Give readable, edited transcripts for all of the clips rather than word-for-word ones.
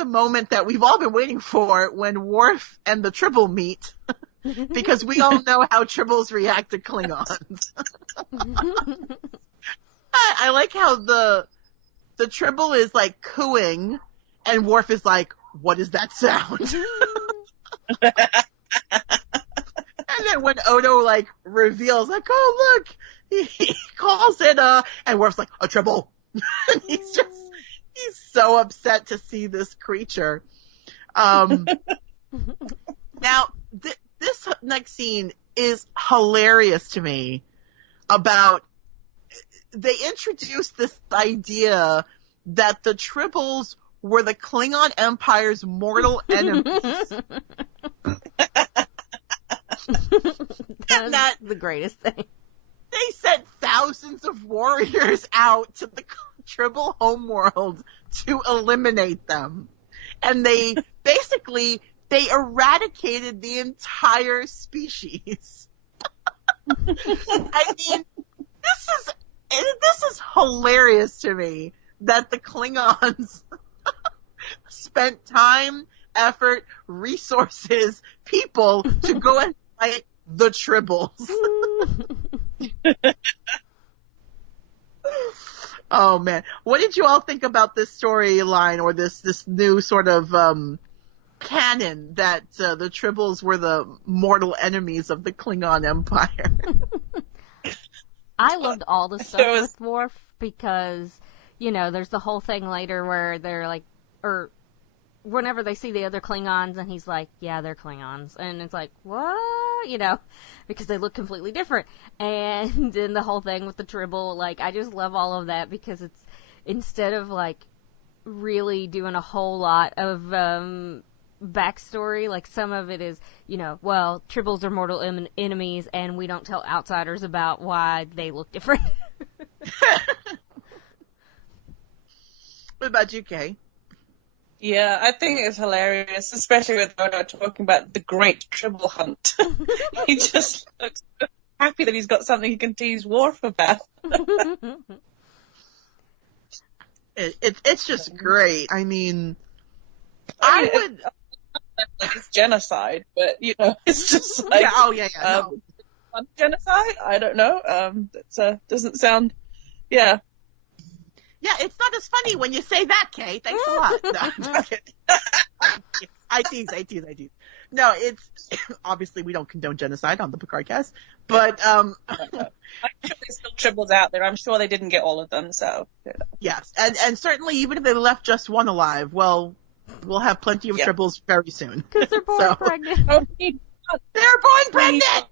the moment that we've all been waiting for when Worf and the Tribble meet, because we all know how Tribbles react to Klingons. I like how the Tribble is like cooing, and Worf is like, "What is that sound?" And then when Odo like reveals, like, "Oh look," he calls it and Worf's like, "A Tribble." And he's so upset to see this creature. Now, this next scene is hilarious to me. They introduced this idea that the Tribbles were the Klingon Empire's mortal enemies. That's the greatest thing. They sent thousands of warriors out to the Tribble homeworld to eliminate them. And they eradicated the entire species. I mean, this is hilarious to me that the Klingons spent time, effort, resources, people to go and fight the Tribbles. Oh man, what did you all think about this storyline or this new sort of canon that the Tribbles were the mortal enemies of the Klingon Empire? I loved all the stuff with Worf because, there's the whole thing later where they're like, or whenever they see the other Klingons and he's like, yeah, they're Klingons. And it's like, what? Because they look completely different. And then the whole thing with the Tribble, like, I just love all of that because it's, instead of, like, really doing a whole lot of backstory, like, some of it is, well, Tribbles are mortal enemies and we don't tell outsiders about why they look different. What about you, Kay? Yeah, I think it's hilarious, especially with Odo talking about the great Tribble hunt. He just looks so happy that he's got something he can tease Worf about. It's just great. I mean, I would... Like it's genocide, but, it's just like... Yeah, no. Genocide? I don't know. That doesn't sound... Yeah. Yeah, it's not as funny when you say that, Kay. Thanks a lot. No, okay. I tease. No, it's obviously we don't condone genocide on the Picard cast, but I'm sure there's still Tribbles out there. I'm sure they didn't get all of them, so yes, and certainly even if they left just one alive, well, we'll have plenty of Tribbles very soon because they're born pregnant. Oh, they're born pregnant.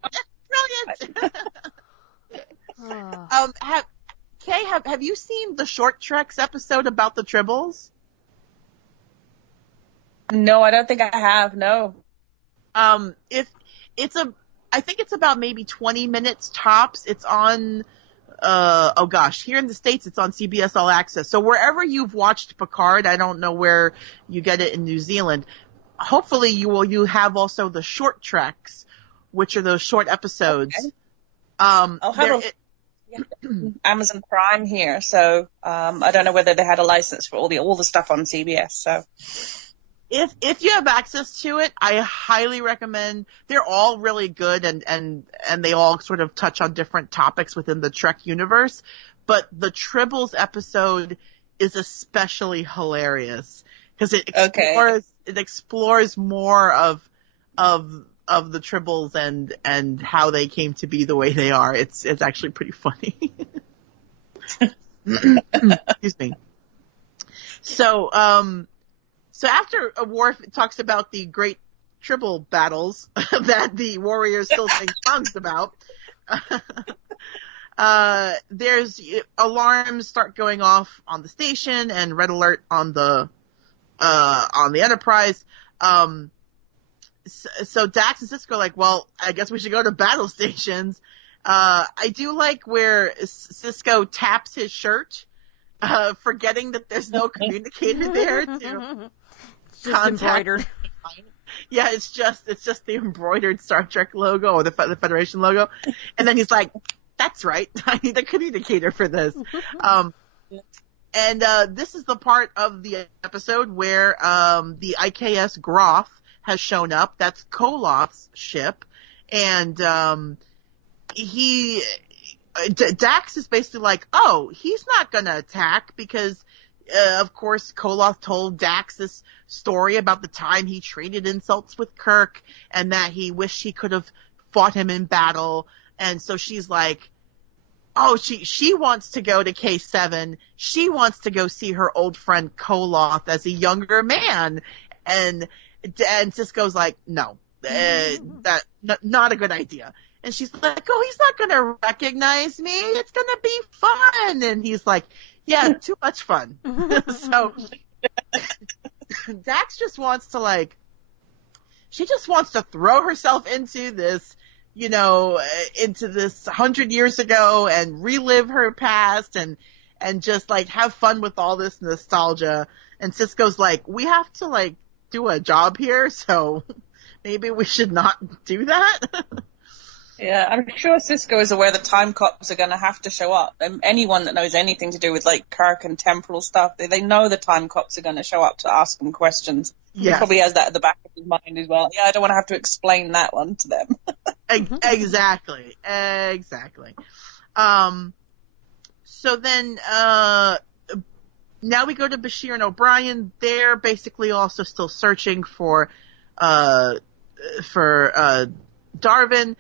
Brilliant. Kay, have you seen the Short Treks episode about the Tribbles? No, I don't think I have. No. I think it's about maybe 20 minutes tops. It's on, here in the States, it's on CBS All Access. So wherever you've watched Picard, I don't know where you get it in New Zealand. Hopefully you have also the Short Treks, which are those short episodes. Okay. I'll have Amazon Prime here, so I don't know whether they had a license for all the stuff on CBS. So if you have access to it, I highly recommend. They're all really good, and they all sort of touch on different topics within the Trek universe. But the Tribbles episode is especially hilarious because it explores more of the Tribbles and how they came to be the way they are. It's actually pretty funny. Excuse me. So after Worf talks about the great Tribble battles that the warriors still sing songs about, there's alarms start going off on the station and red alert on the Enterprise. So Dax and Sisko are like, well, I guess we should go to battle stations. I do like where Sisko taps his shirt, forgetting that there's no communicator there to contact. Embroidered. Yeah, it's just the embroidered Star Trek logo or the Federation logo. And then he's like, that's right, I need a communicator for this. And this is the part of the episode where the IKS Groth has shown up. That's Koloth's ship. And Dax is basically like, oh, he's not going to attack because, of course, Koloth told Dax this story about the time he traded insults with Kirk and that he wished he could have fought him in battle. And so she's like, oh, she wants to go to K7. She wants to go see her old friend Koloth as a younger man. And Sisko's like, no, not a good idea. And she's like, oh, he's not going to recognize me. It's going to be fun. And he's like, yeah, too much fun. So Dax just wants to she just wants to throw herself into this, into this 100 years ago and relive her past and just have fun with all this nostalgia. And Sisko's like, we have to do a job here, so maybe we should not do that. Yeah, I'm sure Sisko is aware the time cops are going to have to show up. And anyone that knows anything to do with Kirk and temporal stuff, they know the time cops are going to show up to ask them questions. Yes. He probably has that at the back of his mind as well. Yeah, I don't want to have to explain that one to them. Exactly. So then, now we go to Bashir and O'Brien. They're basically also still searching for Darwin.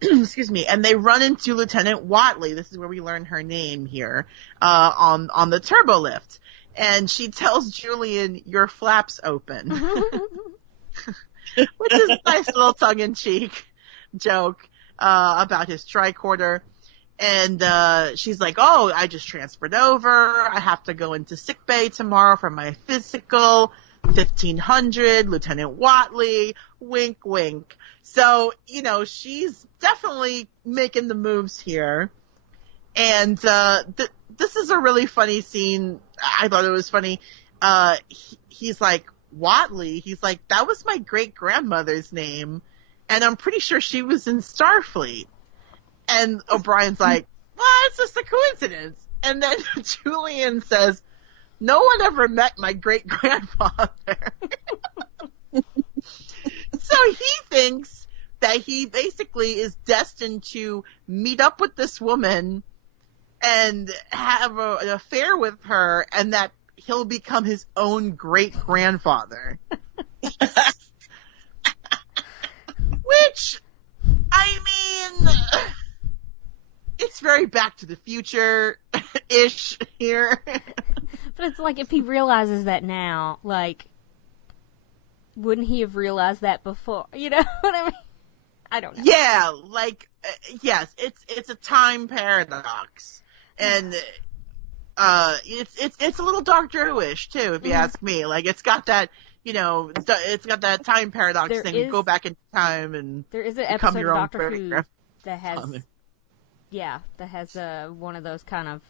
Excuse me. And they run into Lieutenant Watley. This is where we learn her name here, on the turbo lift. And she tells Julian, your flaps open. Which is a nice little tongue-in-cheek joke, about his tricorder. And, she's like, oh, I just transferred over. I have to go into sickbay tomorrow for my physical. 1500, Lieutenant Watley, wink, wink. So, she's definitely making the moves here. And, this is a really funny scene. I thought it was funny. He's like, Watley? He's like, that was my great-grandmother's name. And I'm pretty sure she was in Starfleet. And O'Brien's like, well, it's just a coincidence. And then Julian says, no one ever met my great-grandfather. So he thinks that he basically is destined to meet up with this woman and have an affair with her, and that he'll become his own great-grandfather. Which, I mean, it's very Back to the Future-ish here. But it's like, if he realizes that now, wouldn't he have realized that before? You know what I mean? I don't know. Yeah, yes, it's a time paradox. And, it's a little Doctor Who-ish, too, if you ask me. It's got that, it's got that time paradox thing. You go back in time and there is an episode of Doctor Who that has, one of those kind of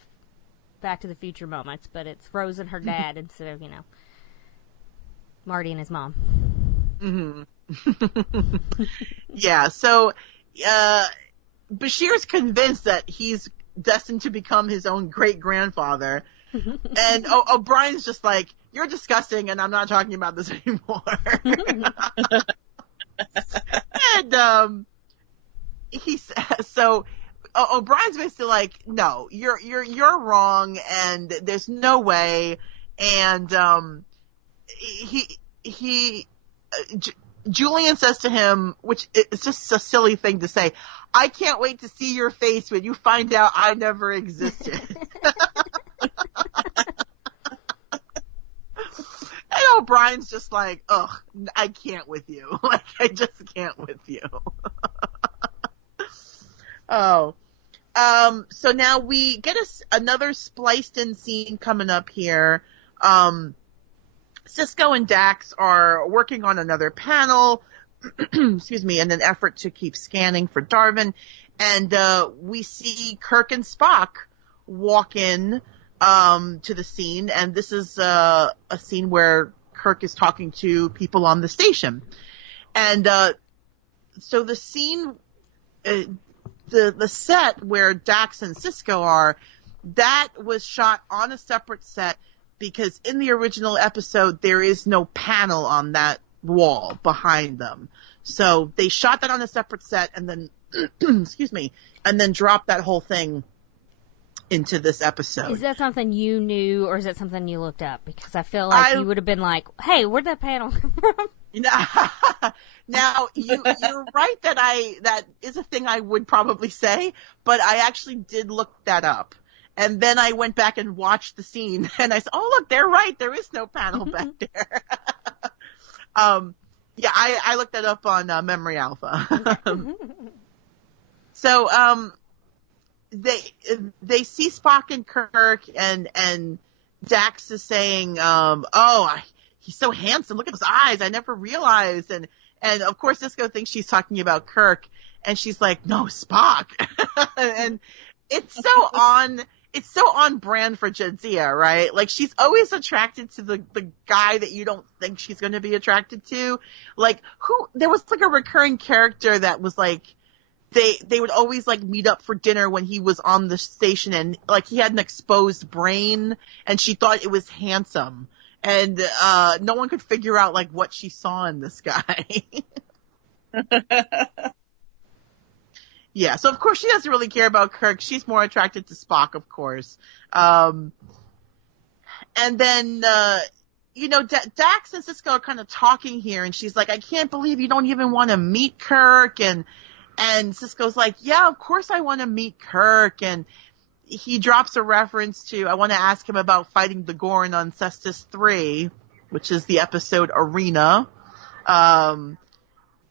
Back to the Future moments, but it's Rose and her dad instead of, Marty and his mom. Mm-hmm. Yeah, so Bashir's convinced that he's destined to become his own great-grandfather, and O'Brien's just like, you're disgusting, and I'm not talking about this anymore. And so O'Brien's basically like, no, you're wrong, and there's no way. And Julian says to him, which is just a silly thing to say, I can't wait to see your face when you find out I never existed. And O'Brien's just like, ugh, I can't with you. I just can't with you. Oh. So now we get another spliced in scene coming up here. Sisko and Dax are working on another panel, excuse me, in an effort to keep scanning for Darwin. And, we see Kirk and Spock walk in, to the scene. And this is, a scene where Kirk is talking to people on the station. And, so the scene, the set where Dax and Sisko are that was shot on a separate set because in the original episode, there is no panel on that wall behind them. So they shot that on a separate set and then, excuse me, and then dropped that whole thing into this episode. Is that something you knew, or is that something you looked up? Because I feel like you would have been like, hey, where'd that panel come from? Now, you're right that is a thing I would probably say, but I actually did look that up. And then I went back and watched the scene, and I said, oh, look, they're right. There is no panel back there. Yeah, I looked that up on Memory Alpha. So, they see Spock and Kirk, and Dax is saying, he's so handsome. Look at those eyes. I never realized. And of course, Sisko thinks she's talking about Kirk, and she's like, no, Spock. And it's so on brand for Jadzia, right? Like, she's always attracted to the guy that you don't think she's going to be attracted to. Like, there was like a recurring character that was like, they would always like meet up for dinner when he was on the station, and like he had an exposed brain, and she thought it was handsome. And no one could figure out like what she saw in this guy. Yeah, so of course she doesn't really care about Kirk. She's more attracted to Spock, of course. And then, Dax and Sisko are kind of talking here, and she's like, I can't believe you don't even want to meet Kirk. And Sisko's like, yeah, of course I want to meet Kirk. And he drops a reference to, I want to ask him about fighting the Gorn on Cestus 3, which is the episode Arena.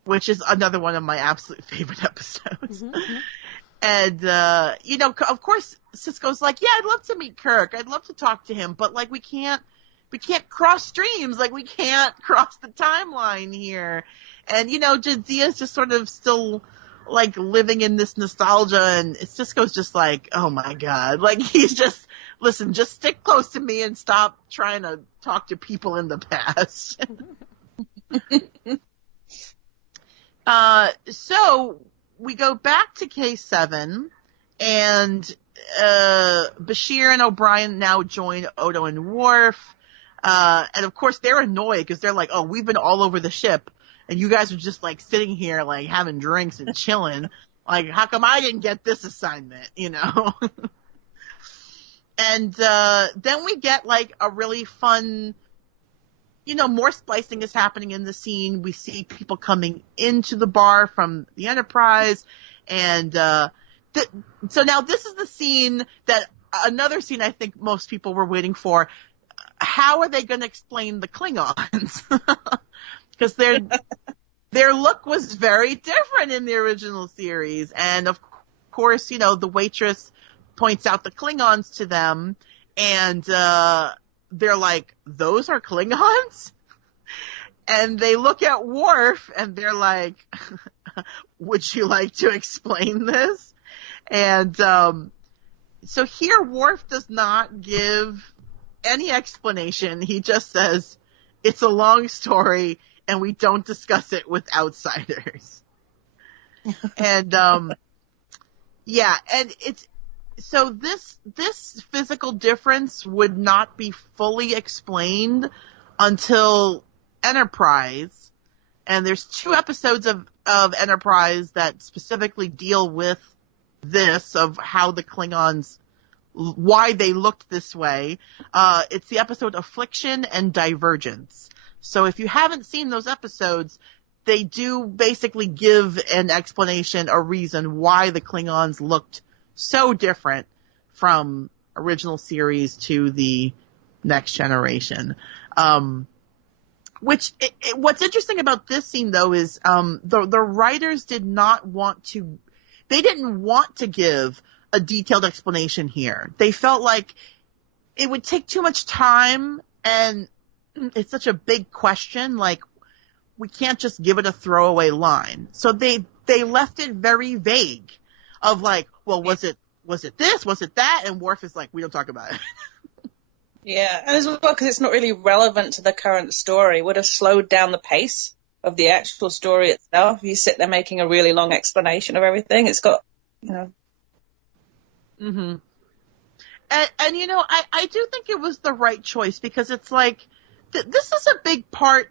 Which is another one of my absolute favorite episodes. Mm-hmm. And, of course, Sisko's like, yeah, I'd love to meet Kirk. I'd love to talk to him, but, like, we can't cross streams. Like, we can't cross the timeline here. And, Jadzia's just sort of still, like, living in this nostalgia, and Sisko's just like, oh my God. Like, he's just, listen, just stick close to me and stop trying to talk to people in the past. So we go back to K7, and Bashir and O'Brien now join Odo and Worf. And of course they're annoyed because they're like, oh, we've been all over the ship, and you guys are just like sitting here like having drinks and chilling. Like, how come I didn't get this assignment, And then we get like a really fun, more splicing is happening in the scene. We see people coming into the bar from the Enterprise. And so now this is the scene another scene I think most people were waiting for. How are they going to explain the Klingons? Because their look was very different in the original series. And of course, the waitress points out the Klingons to them. And they're like, those are Klingons? And they look at Worf and they're like, would you like to explain this? And so here Worf does not give any explanation. He just says, it's a long story and we don't discuss it with outsiders. And yeah, and so this physical difference would not be fully explained until Enterprise, and there's 2 episodes of Enterprise that specifically deal with this, of how the Klingons, why they looked this way. It's the episode Affliction and Divergence. So if you haven't seen those episodes, they do basically give an explanation, a reason why the Klingons looked so different from original series to the Next Generation. What's interesting about this scene though is, the writers didn't want to give a detailed explanation here. They felt like it would take too much time, and it's such a big question, like, we can't just give it a throwaway line. So they left it very vague. Of like, well, was it this? Was it that? And Worf is like, we don't talk about it. Yeah, and as well, because it's not really relevant to the current story, it would have slowed down the pace of the actual story itself. You sit there making a really long explanation of everything. It's got, Mm-hmm. And I do think it was the right choice because it's like, this is a big part